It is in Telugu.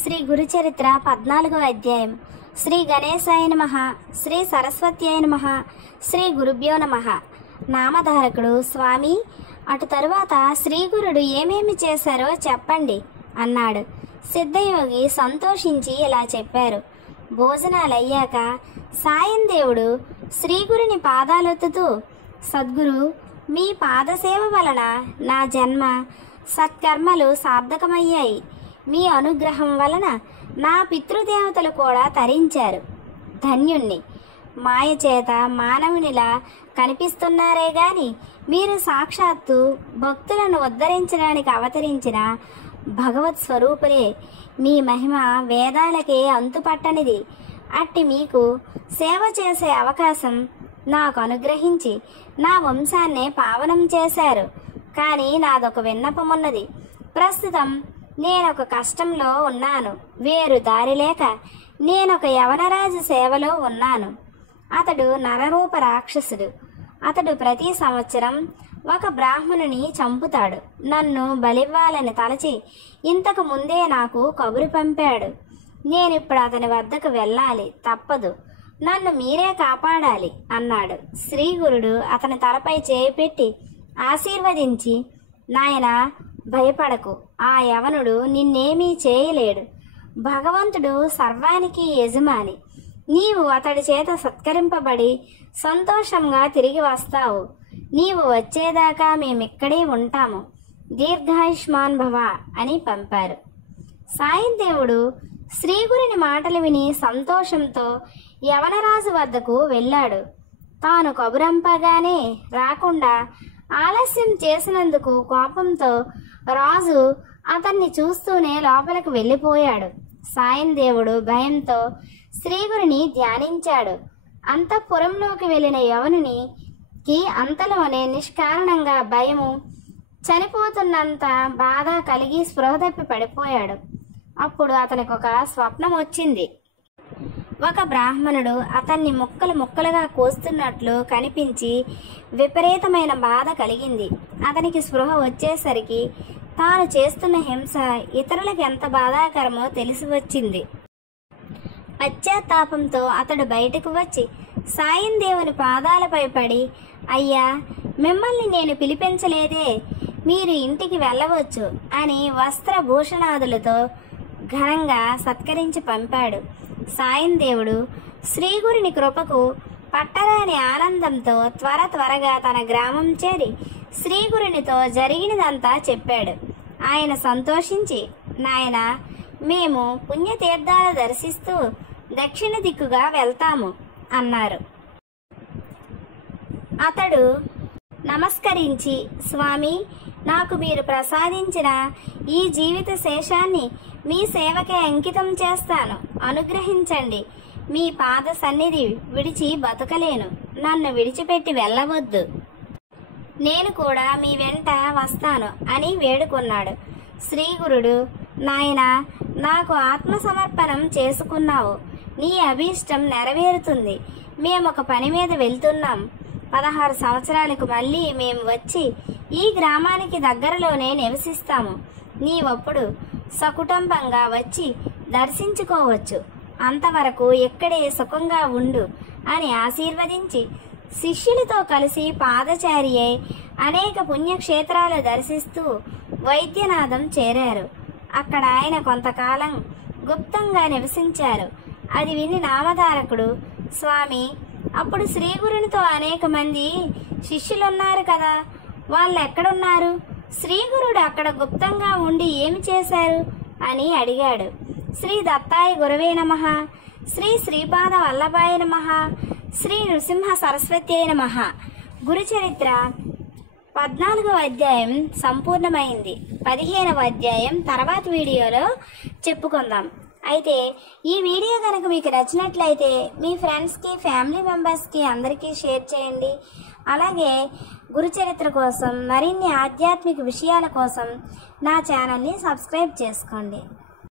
శ్రీ గురుచరిత్ర 14వ అధ్యాయం. శ్రీ గణేశాయ నమః, శ్రీ సరస్వత్యాయ నమః, శ్రీ గురుభ్యో నమః. నామధారకుడు: స్వామి, అటు తరువాత శ్రీగురుడు ఏమేమి చేశారో చెప్పండి అన్నాడు. సిద్ధయోగి సంతోషించి ఇలా చెప్పారు. భోజనాలయ్యాక సాయం దేవుడు శ్రీగురుని పాదాలొత్తుతూ, సద్గురు, మీ పాదసేవ వలన నా జన్మ సత్కర్మలు సార్థకమయ్యాయి. మీ అనుగ్రహం వలన నా పితృదేవతలు కూడా తరించారు. ధన్యుణ్ణి. మాయ చేత మానవునిలా కనిపిస్తున్నారే గాని మీరు సాక్షాత్తు భక్తులను ఉద్ధరించడానికి అవతరించిన భగవత్ స్వరూపులే. మీ మహిమ వేదాలకే అంతుపట్టనిది. అట్టి మీకు సేవ చేసే అవకాశం నాకు అనుగ్రహించి నా వంశాన్నే పావనం చేశారు. కానీ నాదొక విన్నపమున్నది. ప్రస్తుతం నేనొక కష్టంలో ఉన్నాను. వేరు దారి లేక నేనొక యవనరాజు సేవలో ఉన్నాను. అతడు నరరూప రాక్షసుడు. అతడు ప్రతి సంవత్సరం ఒక బ్రాహ్మణుని చంపుతాడు. నన్ను బలివ్వాలని తలచి ఇంతకు ముందే నాకు కబురు పంపాడు. నేనిప్పుడు అతని వద్దకు వెళ్ళాలి, తప్పదు. నన్ను మీరే కాపాడాలి అన్నాడు. శ్రీగురుడు అతని తలపై చేయి పెట్టి ఆశీర్వదించి, నాయనా, భయపడకు, ఆ యవనుడు నిన్నేమీ చేయలేడు. భగవంతుడు సర్వానికి యజమాని. నీవు అతడి చేత సత్కరింపబడి సంతోషంగా తిరిగి వస్తావు. నీవు వచ్చేదాకా మేమిక్కడే ఉంటాము. దీర్ఘాయుష్మాన్ భవ అని పంపారు. సాయం దేవుడు శ్రీగురుని మాటలు విని సంతోషంతో యవనరాజు వద్దకు వెళ్ళాడు. తాను కబురంపగానే రాకుండా ఆలస్యం చేసినందుకు కోపంతో రాజు అతన్ని చూస్తూనే లోపలికి వెళ్ళిపోయాడు. సాయం దేవుడు భయంతో శ్రీగురిని ధ్యానించాడు. అంతఃపురంలోకి వెళ్ళిన యవనునికి అంతలోనే నిష్కారణంగా భయము, చనిపోతున్నంత బాధ కలిగి స్పృహ తప్పి పడిపోయాడు. అప్పుడు అతనికి ఒక స్వప్నం వచ్చింది. ఒక బ్రాహ్మణుడు అతన్ని ముక్కలు ముక్కలుగా కోస్తున్నట్లు కనిపించి విపరీతమైన బాధ కలిగింది. అతనికి స్పృహ వచ్చేసరికి తాను చేస్తున్న హింస ఇతరులకు ఎంత బాధాకరమో తెలిసి వచ్చింది. పశ్చాత్తాపంతో అతడు బయటకు వచ్చి సాయం దేవుని పాదాలపై పడి, అయ్యా, మిమ్మల్ని నేను పిలిపించలేదే, మీరు ఇంటికి వెళ్ళవచ్చు అని వస్త్రభూషణాదులతో ఘనంగా సత్కరించి పంపాడు. సాయం దేవుడు శ్రీగురుని కృపకు పట్టరాని ఆనందంతో త్వరగా తన గ్రామం చేరి శ్రీగురునితో జరిగినదంతా చెప్పాడు. ఆయన సంతోషించి, నాయనా, మేము పుణ్యతీర్థాలు దర్శిస్తూ దక్షిణ దిక్కుగా వెళ్తాము అన్నారు. అతడు నమస్కరించి, స్వామి, నాకు మీరు ప్రసాదించిన ఈ జీవిత శేషాన్ని మీ సేవకే అంకితం చేస్తాను. అనుగ్రహించండి. మీ పాద సన్నిధి విడిచి బతకలేను. నన్ను విడిచిపెట్టి వెళ్ళవద్దు. నేను కూడా మీ వెంట వస్తాను అని వేడుకున్నాడు. శ్రీగురుడు, నాయనా, నాకు ఆత్మసమర్పణం చేసుకున్నావు. నీ అభీష్టం నెరవేరుతుంది. మేమొక పని మీద వెళ్తున్నాం. 16 సంవత్సరాలకు మళ్ళీ మేము వచ్చి ఈ గ్రామానికి దగ్గరలోనే నివసిస్తాము. నీవప్పుడు సకుటుంబంగా వచ్చి దర్శించుకోవచ్చు. అంతవరకు ఇక్కడే సుఖంగా ఉండు అని ఆశీర్వదించి శిష్యులతో కలిసి పాదచారి అయి అనేక పుణ్యక్షేత్రాలు దర్శిస్తూ వైద్యనాథం చేరారు. అక్కడ ఆయన కొంతకాలం గుప్తంగా నివసించారు. అది విని నామధారకుడు, స్వామి, అప్పుడు శ్రీగురునితో అనేక మంది శిష్యులున్నారు కదా, వాళ్ళు ఎక్కడున్నారు? శ్రీగురుడు అక్కడ గుప్తంగా ఉండి ఏమి చేశారు అని అడిగాడు. శ్రీ దత్తాయ గురవే నమః, శ్రీ శ్రీపాద వల్లభాయ నమః, శ్రీ నృసింహ సరస్వత్యై నమః. గురుచరిత్ర 14వ అధ్యాయం సంపూర్ణమైంది. 15వ అధ్యాయం తర్వాత వీడియోలో చెప్పుకుందాం. అయితే ఈ వీడియో కనుక మీకు నచ్చినట్లయితే మీ ఫ్రెండ్స్కి, ఫ్యామిలీ మెంబర్స్కి అందరికీ షేర్ చేయండి. అలాగే గురుచరిత్ర కోసం మరిన్ని ఆధ్యాత్మిక విషయాల కోసం నా ఛానల్ని సబ్స్క్రైబ్ చేసుకోండి.